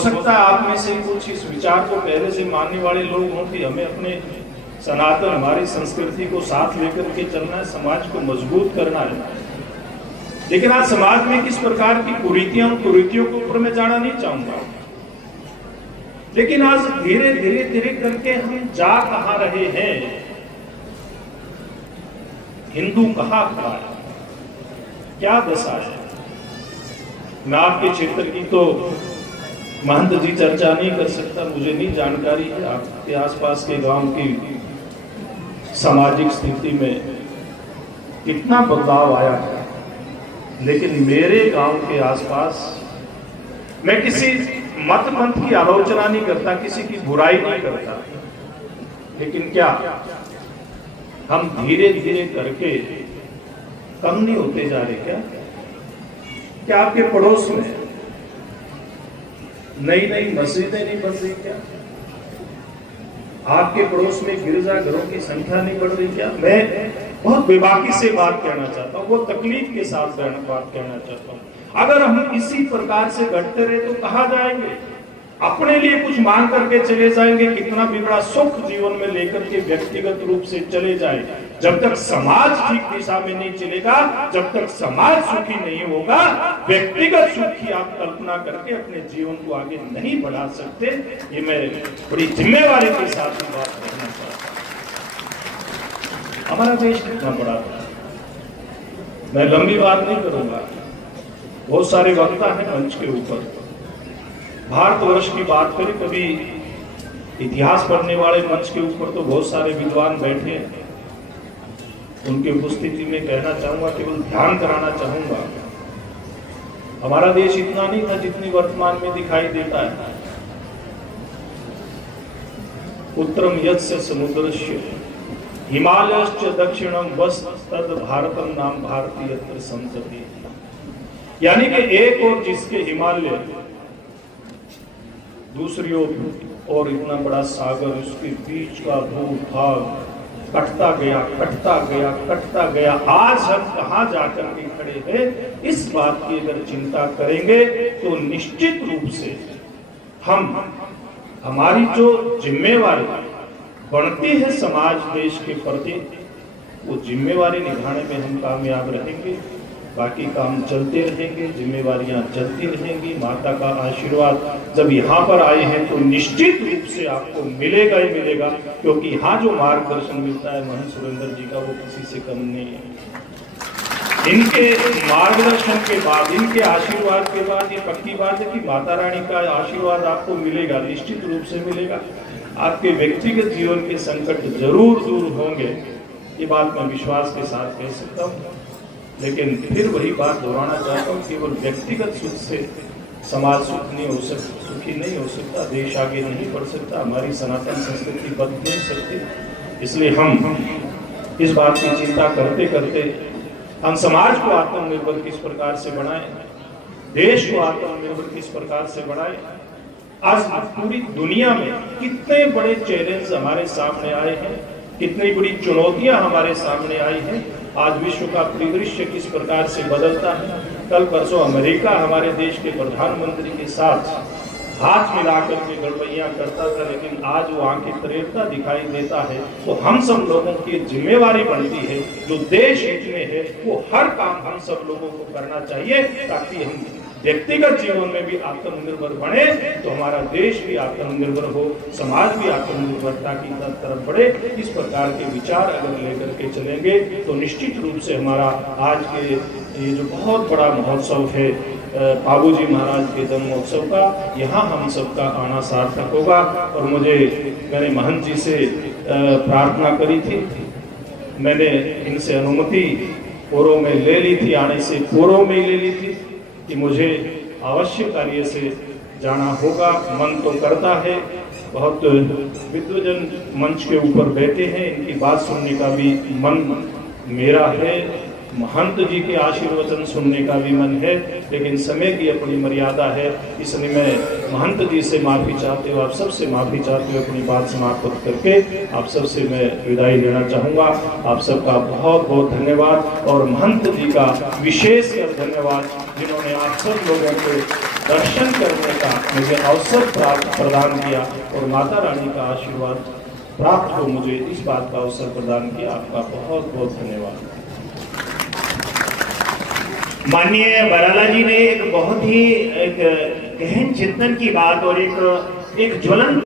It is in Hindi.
सकता है आप में से कुछ इस विचार को पहले से मानने वाले लोग हों कि हमें अपने सनातन हमारी संस्कृति को साथ लेकर के चलना है, समाज को मजबूत करना है। लेकिन आज समाज में किस प्रकार की कुरीतियां कुरीतियों के ऊपर मैं जाना नहीं चाहूंगा, लेकिन आज धीरे धीरे धीरे करके हम जा कहां रहे हैं, हिंदू कहां खड़ा है, क्या दशा है। मैं आपके क्षेत्र की तो महंत जी चर्चा नहीं कर सकता, मुझे नहीं जानकारी है आपके आसपास के गांव की सामाजिक स्थिति में कितना बदलाव आया है। लेकिन मेरे गांव के आसपास, मैं किसी मत पंथ की आलोचना नहीं करता, किसी की बुराई नहीं करता, लेकिन क्या हम धीरे धीरे करके कम नहीं होते जा रहे? क्या आपके पड़ोस में नई नई मस्जिदें नहीं बन रही? क्या आपके पड़ोस में गिरजाघरों की संख्या नहीं बढ़ रही? क्या मैं बहुत बेबाकी से बात कहना चाहता हूँ, वो तकलीफ के साथ बात कहना चाहता हूँ। अगर हम इसी प्रकार से घटते रहे तो कहाँ जाएंगे? अपने लिए कुछ मांग करके चले जाएंगे, कितना भी बड़ा सुख जीवन में लेकर के व्यक्तिगत रूप से चले जाए, जब तक समाज ठीक दिशा में नहीं चलेगा, जब तक समाज सुखी नहीं होगा, व्यक्तिगत सुख की आप कल्पना करके अपने जीवन को आगे नहीं बढ़ा सकते। ये मैं बड़ी जिम्मेवारी के साथ बात करना चाहता हूँ। हमारा देश कितना बड़ा है, मैं लंबी बात नहीं करूंगा, बहुत सारे वक्ता हैं मंच के ऊपर। भारतवर्ष की बात करें, कभी इतिहास पढ़ने वाले मंच के ऊपर तो बहुत सारे विद्वान बैठे हैं, उनकी उपस्थिति में कहना चाहूंगा, केवल ध्यान कराना चाहूंगा, हमारा देश इतना नहीं था जितनी वर्तमान में दिखाई देता है। उत्तरम यस्य समुद्रस्य हिमालयश्च दक्षिणम वस तद भारतम नाम भारतीयत्र संतति। यानी कि एक और जिसके हिमालय, दूसरी ओर इतना बड़ा सागर, उसके बीच का भूभाग कटता गया कटता गया कटता गया। आज हम कहां जाकर के खड़े हैं, इस बात की अगर चिंता करेंगे तो निश्चित रूप से हमारी जो जिम्मेवारी बनती है समाज देश के प्रति, वो जिम्मेवारी निभाने में हम कामयाब रहेंगे। बाकी काम चलते रहेंगे, जिम्मेवारियां चलती रहेंगी। माता का आशीर्वाद जब यहाँ पर आए हैं तो निश्चित रूप से आपको मिलेगा ही मिलेगा, क्योंकि यहाँ जो मार्गदर्शन मिलता है महंत सुरेंद्र जी का, वो किसी से कम नहीं है। इनके मार्गदर्शन के बाद, इनके आशीर्वाद के बाद, ये पक्की बात है कि माता रानी का आशीर्वाद आपको मिलेगा, निश्चित रूप से मिलेगा। आपके व्यक्तिगत जीवन के संकट जरूर दूर होंगे, ये बात मैं विश्वास के साथ कह सकता हूँ। लेकिन फिर वही बात दोहराना चाहता हूँ, केवल व्यक्तिगत सुख से समाज सुखी नहीं हो सकता, देश आगे नहीं बढ़ सकता, हमारी सनातन संस्कृति बदल नहीं सकती। इसलिए हम इस बात की चिंता करते करते हम समाज को आत्मनिर्भर किस प्रकार से बनाएं, देश को आत्मनिर्भर किस प्रकार से बनाएं। आज पूरी दुनिया में कितने बड़े चैलेंज हमारे सामने आए हैं, कितनी बड़ी चुनौतियां हमारे सामने आई हैं। आज विश्व का परिदृश्य किस प्रकार से बदलता है। कल परसों अमेरिका हमारे देश के प्रधानमंत्री के साथ हाथ मिलाकर के गड़बड़ियां करता था, लेकिन आज वो आंखें तरेरता दिखाई देता है। तो हम सब लोगों की जिम्मेवारी बनती है, जो देश हित में है वो हर काम हम सब लोगों को करना चाहिए, ताकि हम व्यक्तिगत जीवन में भी आत्मनिर्भर बने, तो हमारा देश भी आत्मनिर्भर हो, समाज भी आत्मनिर्भरता की तरफ बढ़े। इस प्रकार के विचार अगर लेकर के चलेंगे तो निश्चित रूप से हमारा आज के ये जो बहुत बड़ा महोत्सव है बाबूजी महाराज के जन्म महोत्सव का, यहाँ हम सबका आना सार्थक होगा। और मैंने महंत जी से प्रार्थना करी थी, मैंने इनसे अनुमति पूर्व में ले ली थी, आने से पूर्व में ले ली थी कि मुझे अवश्य कार्य से जाना होगा। मन तो करता है, बहुत विद्वजन मंच के ऊपर बैठे हैं, इनकी बात सुनने का भी मन मेरा है, महंत जी के आशीर्वचन सुनने का भी मन है, लेकिन समय की अपनी मर्यादा है। इसलिए मैं महंत जी से माफी चाहते हुए, आप सबसे माफी चाहते हुए अपनी बात समाप्त करके आप सबसे मैं विदाई लेना चाहूँगा। आप सबका बहुत बहुत धन्यवाद और महंत जी का विशेषकर धन्यवाद, जिन्होंने आप सब लोगों को दर्शन करने का मुझे अवसर प्रदान किया और माता रानी का आशीर्वाद प्राप्त हो, मुझे इस बात का अवसर प्रदान किया। आपका बहुत बहुत धन्यवाद। माननीय बराला जी ने एक बहुत ही एक गहन चिंतन की बात और एक ज्वलंत